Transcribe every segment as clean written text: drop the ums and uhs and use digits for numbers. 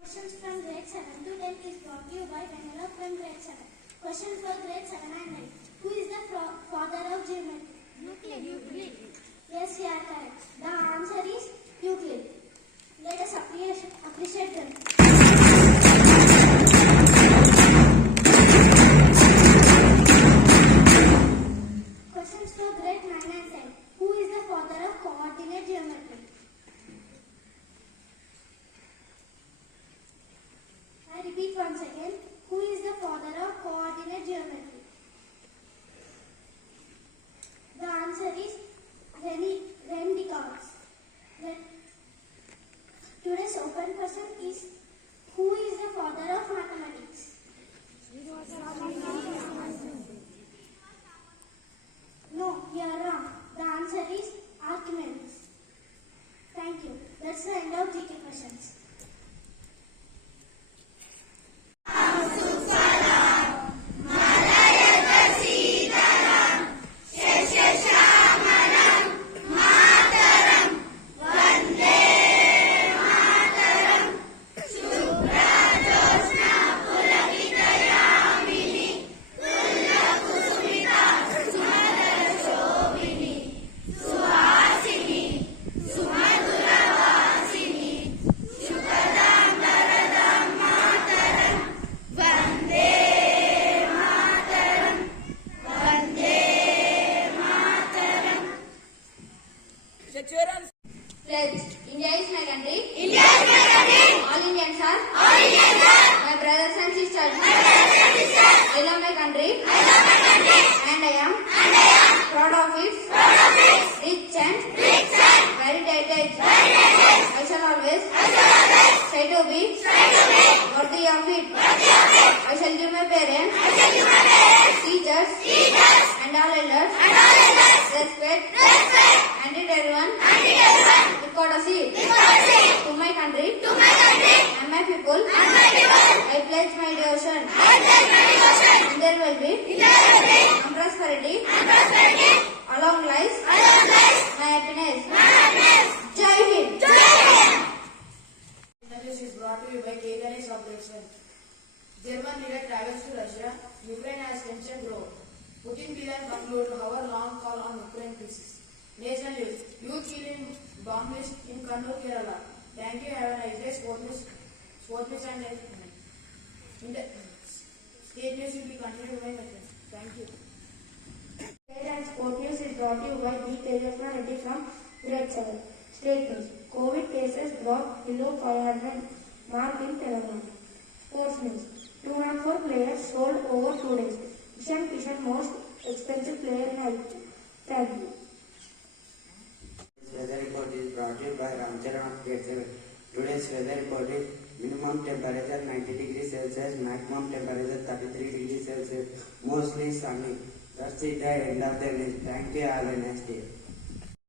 Questions from grade 7 to 10 is brought to you by Vanilla from grade 7. Question for grade 7 and 9. Who is the father of geometry? Euclid. Yes, you are correct. The answer is Euclid. Let us appreciate them. Questions for grade 9 and 10. Who is the father of coordinate geometry? I repeat once again. Who is the father of coordinate geometry? The answer is Descartes. Today's open question is, who is the father of mathematics? No, you are wrong. The answer is Archimedes. Thank you. That's the end of GK questions. Pledge. India is my country. India is my country. All Indians are. All Indians are. My brothers and sisters. My brothers and sisters. I love my country. I love my country. And I am. And I am. Proud of it. Proud of it. Rich and. Rich and. Very heritage. Very heritage. I shall always. I shall always. Try to be. Try to be. Worthy of it. Worthy of it. I shall give my parents. I shall give my parents. Teachers. Teachers. And all elders. And all elders. Respect. Respect. And it everyone. And it everyone. To my country, and my people, I pledge my devotion. And there will be, and prosperity, along lies, my happiness. Jai Hind. This is brought to you by K-Ganesh of grade 7. German leader travels to Russia. Ukraine has tension grow. Putin will conclude our long call on Ukraine crisis. Nation news. Youth killing bomb list in Kannur, Kerala. Thank you. Have a nice day. Sport news and state news will be continued by my friends. Thank you. State and sport news is brought to you by D. Tejasna Reddy from grade 7. State news. COVID cases dropped below 500 mark in Telangana. Sports news. 204 players sold over 2 days. Kishan most expensive player in IPL. Thank you. Weather report is brought to you by Ramcharan of grade 7. Today's weather report is minimum temperature 90 degrees Celsius, maximum temperature 33 degrees Celsius, mostly sunny. That's it, the end of the list. Thank you. Have a nice day.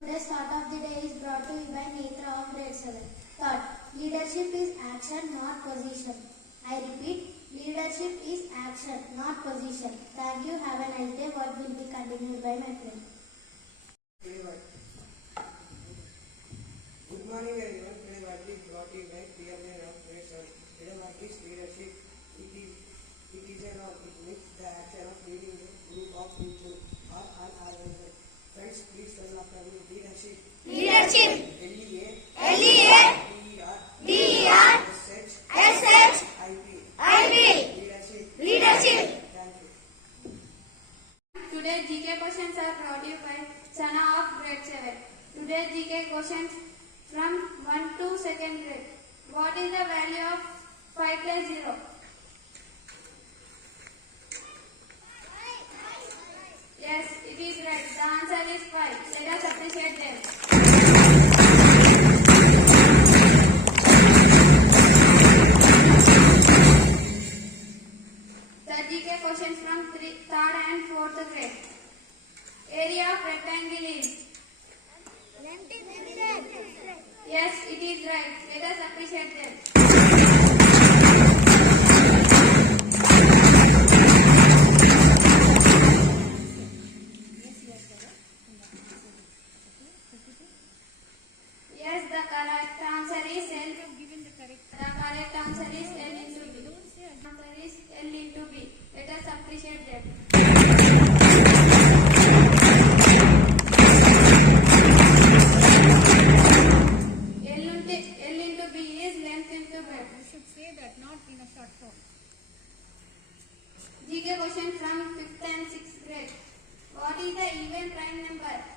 Today's thought of the day is brought to you by Netra of grade 7. Thought. Leadership is action, not position. I repeat, leadership is action, not position. Thank you. Have a nice day. What will be continued by my friend. Good morning everyone. Today what is brought to you by Chairman of grade 7. Today what is leadership? It is the action of leading a group of people or an organization. Friends, please tell after me. Leadership. Leadership. L-E-A-D-E-R S-H-I-P. Leadership. Thank you. Today GK questions are brought to you by Sana of grade 7. Today GK questions from 1 to 2nd grade. What is the value of 5 plus 0? Yes, it is right. The answer is 5. Let us appreciate them. The GK questions from 3rd and 4th grade. Area of rectangle is? Yes, it is right. Let us appreciate them. Yes, the correct answer is L. The correct answer the even prime number.